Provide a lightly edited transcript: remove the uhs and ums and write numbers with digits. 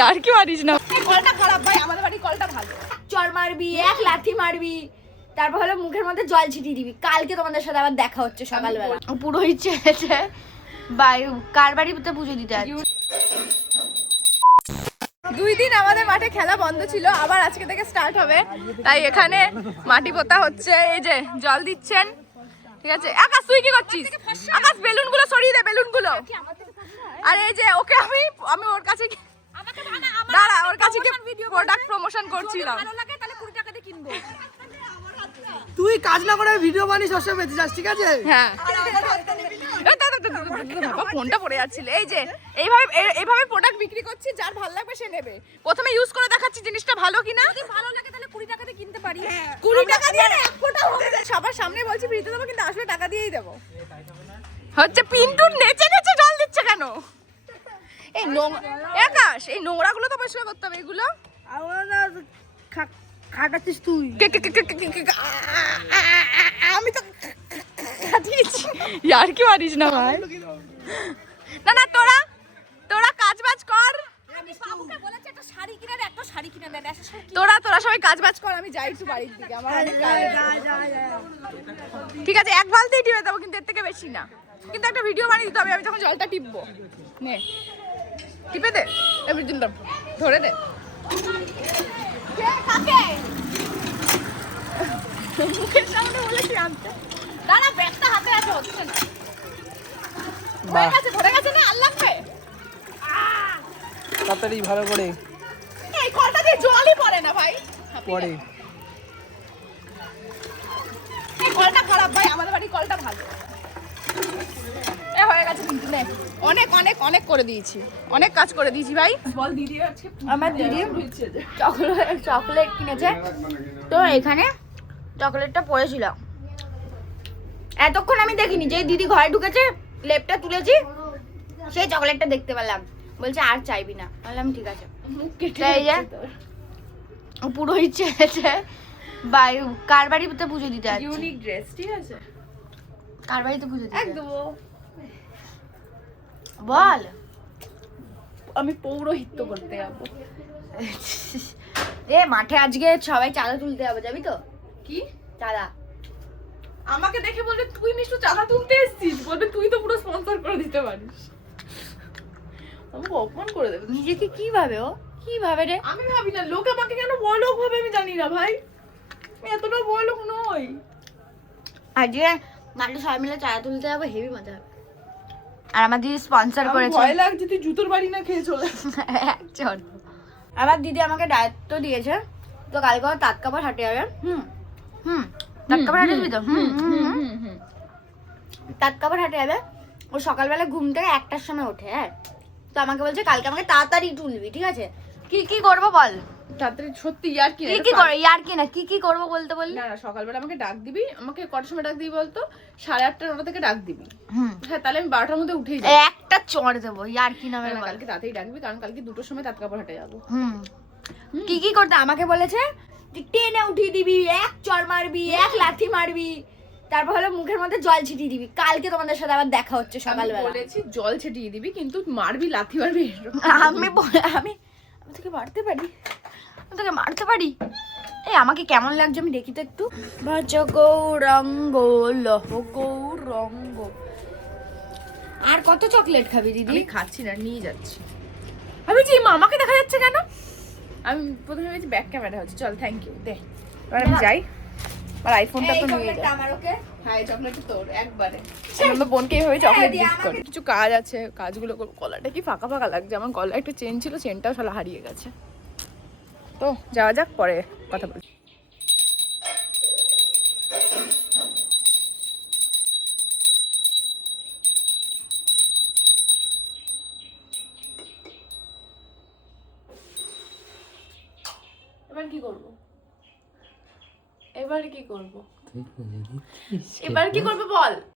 यार কি মারিস না, কলটা খারাপ ভাই, আমাদের বাড়ি কলটা ভালো। চর মারবি, এক লাথি মারবি, তারপর হলো মুখের মধ্যে জল ছিটিয়ে দিবি। কালকে তোমাদের সাথে আবার দেখা হচ্ছে সকালবেলা। পুরো ইচ্ছে আছে বায়ু কার বাড়িতে পুজো দিতে আছে। 2 দিন আমাদের মাঠে খেলা বন্ধ ছিল, আবার আজকে থেকে স্টার্ট হবে। তাই এখানে মাটি পোতা হচ্ছে, এই যে জল দিচ্ছেন, ঠিক আছে। আকাশ তুই কি করছিস? আকাশ বেলুনগুলো সরিয়ে দে, বেলুনগুলো। আর এই যে ওকে আমি ওর কাছে দাঁড়া, ওর কাছে প্রোডাক্ট প্রমোশন করছিলাম। তুই কাজ না করে ভিডিও বানিয়ে সবসময় বেঁচে যাস, ঠিক আছে? হ্যাঁ, ফোনটা পড়ে যাচ্ছিল। এই যে এইভাবে প্রোডাক্ট বিক্রি করছি, যার ভালো লাগবে সে নেবে। প্রথমে ইউজ করে দেখাচ্ছি জিনিসটা ভালো কিনা, যদি ভালো লাগে তাহলে 20 টাকাতে কিনতে পারি। 20 টাকা দিয়ে না, 1 ফোঁটা হবে। সবার সামনে বলছি ফ্রিতে দেবো, কিন্তু আসলে টাকা দিয়েই দেবো। হচ্ছে পিন্টু নেচে নেচে জল দিচ্ছে কেন? এই আকাশ, এই নোংরাগুলো তো পরিষ্কার করতে হবে। এগুলো খাটাচ্ছিস তুই। আমি তো খাটিয়েছি, यार কি মারিস না ভাই। না না, তোরা কাজ বাজ কর। আমি বাবুকে বলেছি একটা শাড়ি কিনে দে, একটা শাড়ি কিনে দে। তোরা সবাই কাজ বাজ কর, আমি যাই একটু বাড়ির দিকে, আমার অনেক কাজ আছে। ঠিক আছে, 1 বালতি টিপে দেবো, কিন্তু এর থেকে বেশি না। কিন্তু একটা ভিডিও বানিয়ে দিতে হবে, আমি যখন জলটা টিপবো। নে টিপে দে, এভরিথিং ধরে দে। মুখের সামনে বলেছি আনতে, দাঁড়া ব্যাগটা হাতে আছে, হচ্ছে না। ধরে গেছে না, আর লাগবে তাড়াতাড়ি ভালো করে। এই কলটা দিয়ে জলই পড়ে না ভাই, পরে এই কলটা খারাপ ভাই, আমাদের বাড়ি কলটা ভালো। এ হয়ে গেছে কিন্তু, নে অনেক অনেক অনেক করে দিয়েছি, অনেক কাজ করে দিয়েছি ভাই। বল দিদি আজকে আমার দিদি চকলেট কিনেছে, তো এখানে চকলেটটা পড়েছিল। এতক্ষণ আমি দেখিনি, যে দিদি ঘরে ঢুকেছে লেপটা তুলেছি, সেই চকলেটটা দেখতে পেলাম। বলছে আর চাইবি না, বললাম ঠিক আছে। এই যে পুরো ইচ্ছে আছে বায়ু কার বাড়িতে পুজো দিতে আছে। ইউনিক ড্রেস, ঠিক আছে। কার বাড়িতে পুজো দিতে একদম বল। আমি পৌরোহিত্য করতে যাবো। এ মাঠে আজকে সবাই চাঁদা তুলতে যাবে, যাবি তো? কি চাঁদা? আমাকে দেখে বলবে তুই মিষ্টু চাঁদা তুলতে এসেছিস, বলবে তুই তো পুরো স্পন্সর করে দিতে পারিস। আমাকে অপমান করে দেবে। নিজেকে কি ভাবে ও, কি ভাবে রে? আমি ভাবি না, লোক আমাকে কেন বড়লোক ভাবে আমি জানি না ভাই, আমি এতটা বড়লোক নই। আজকে মাঠে সবাই মিলে চাঁদা তুলতে যাবো, হেভি মজা হবে। আর আমার দিদি স্পন্সর করেছে। ভয় লাগছে তুই জুতোর বাড়ি না খেয়ে চলে। একজন আমার দিদি আমাকে দায়িত্ব দিয়েছে, তো কালকে তাতকাবার হাটে যাবে। তাতকাবার হাটে যাবি তো? তাতকাবার হাটে যাবে। ও সকালবেলা ঘুম থেকে 1টার সময় ওঠে। হ্যাঁ, তো আমাকে বলছে কালকে আমাকে তাড়াতাড়ি তুলবি, ঠিক আছে? কি কি করবো বল তাড়াতাড়ি, সত্যি ইয়ার কি কি করবো, ইয়ার কি না, কি করবো বলতে বললি? না না, সকালবেলা আমাকে ডাক দিবি। আমাকে কটার সময় ডাক দিবি বলতো? 8:30 9টা থেকে ডাক দিবি। হ্যাঁ, তাহলে আমি 12টার মধ্যে উঠেই যাবো। একটা চড় দেবো, ইয়ার কি নামে। কালকে তাড়াতাড়ি ডাকবি, কারণ কালকে 2টোর সময় তাতকাবার হাটে যাবো। কি কি করতে আমাকে বলেছে, টেনে উঠিয়ে দিবি, এক চর মারবি, এক লাথি মারবি, তারপর হলো মুখের মধ্যে জল ছিটিয়ে দিবি। কালকে তোমাদের সাথে আবার দেখা হচ্ছে সকালবেলা। বলেছি জল ছিটিয়ে দিবি, কিন্তু মারবি, লাথি মারবি। আমি তোকে মারতে পারি, আমি তোকে মারতে পারি। এই আমাকে কেমন লাগছে আমি দেখি তো একটু। ভজ গৌরঙ্গ লহ গৌরঙ্গ। আর কত চকলেট খাবি দিদি? আমি খাচ্ছি না, নিয়ে যাচ্ছি। আমি যে মামাকে দেখা যাচ্ছে কেন? আমি প্রথমে ভেবেছি ব্যাক ক্যামেরা হচ্ছে। চল, থ্যাংক ইউ, দে। এবার আমি যাই, আর আইফোনটা তো নিয়ে যাই। আমার ওকে হ্যাঁ, এই চকলেটটা তোর একবারে। আমার বোনকে এইভাবে চকলেট গিফট করি। কিছু কাজ আছে, কাজগুলো করবো। গলাটা কি ফাঁকা ফাঁকা লাগছে, আমার গলায় একটা চেন ছিল, চেনটাও শালা হারিয়ে গেছে। তো যাওয়া যাক, পরে কথা বলি। এবার কি করবো? এবার কি করবো? এবার কি করবো বল?